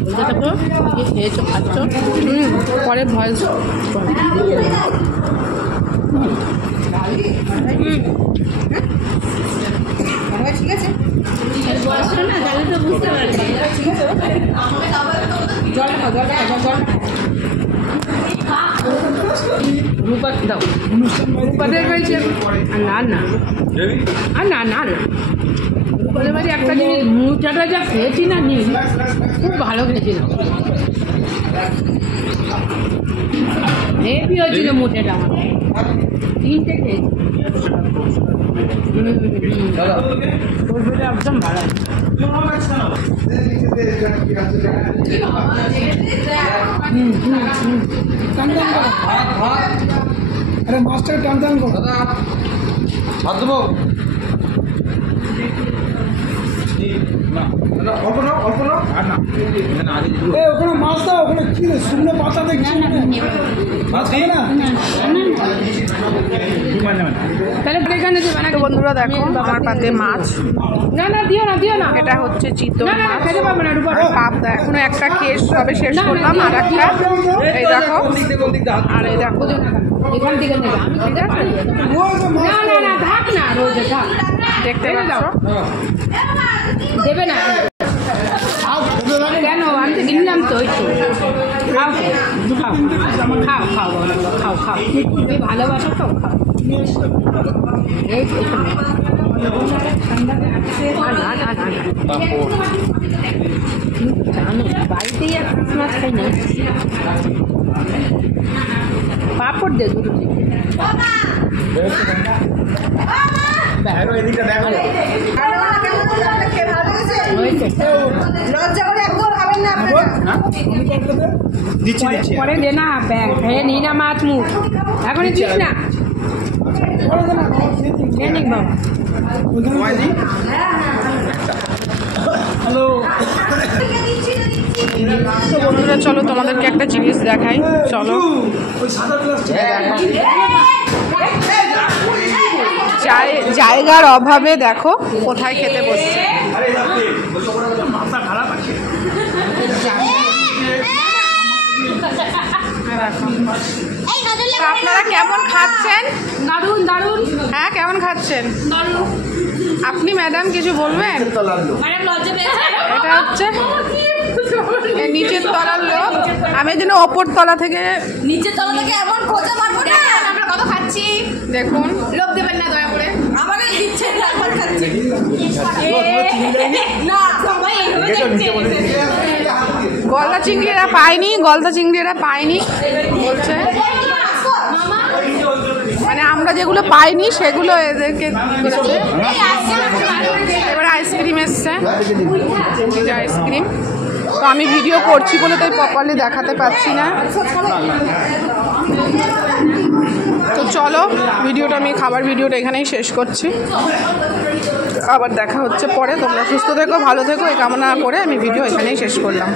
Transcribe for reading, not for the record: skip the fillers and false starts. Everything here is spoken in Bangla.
বলতে থাকো কি খেয়েছো খাচ্ছ পরে ভয়েস ঠিক আছে না তাহলে তো বুঝতে পারছি জল খাও জল খাও জল রূপা দাও রূপাদের হয়েছে না না আর না না না রূপাদের বাড়ি একটা জিনিস মুচাটা যা খেয়েছি না নিয়ে খুব ভালো খেয়েছিল হেভি হয়েছিল মুচাটা আমার তিনটে খেয়েছি একদম ভালো अरे मास्टर टान टान को हाथ दबो অল্প না আর না ए ওখানে মাছ দাও ওখানে কি রে শুকনো পাতা দেখছি মাছ খাবে না তাহলে এখানে দেবে না বন্ধুরা দেখো আমার পাতে মাছ না না দিও না এটা হচ্ছে চিতল মাছ খেতে পারবে না রূপা পাবদা এখনো একটা খেয়ে সবে শেষ করলাম আর একটা এই দেখো আর এই দেখো এখান থেকে নেবে আমি খেতে না থাক না রোজ থাক দেখতে পাচ্ছ দেবে না কেন আমি তো কিনলাম তো ওই তো খাও খাও খাও খাও তুমি ভালোবাসো তো খাও এই আমি বাড়িতেই আর মাছ খাই না পাপড় দে দুটো পরে দে না ব্যাগ খেয়ে নি না মাছ মুখ এখনই দিস না বাবা হ্যালো তো বন্ধুরা চলো তোমাদেরকে একটা জিনিস দেখাই চলো জায়গার অভাবে দেখো কোথায় খেতে বসছে আপনারা কেমন খাচ্ছেন দারুন দারুন হ্যাঁ কেমন খাচ্ছেন আপনি ম্যাডাম কিছু বলবেন এটা হচ্ছে নিচের তলার লোক আমি যেন ওপর তলা থেকে নিচের তলা থেকে এমন খোঁজা মারবো না আমরা কত খাচ্ছি দেখুন লোক দেবেন না দয়া করে আমাকে দিচ্ছে একবার খাচ্ছি না সবাই এইভাবে দেখছে গলদা চিংড়িরা পায়নি বলছে মানে আমরা যেগুলো পাইনি সেগুলো এদেরকে দিচ্ছে এবার আইসক্রিম এসছে আইসক্রিম তো আমি ভিডিও করছি বলে তাই প্রপারলি দেখাতে পারছি না তো চলো ভিডিওটা আমি খাবার ভিডিওটা এখানেই শেষ করছি আবার দেখা হচ্ছে পরে তোমরা সুস্থ থেকো ভালো থেকো এই কামনা করে আমি ভিডিও এখানেই শেষ করলাম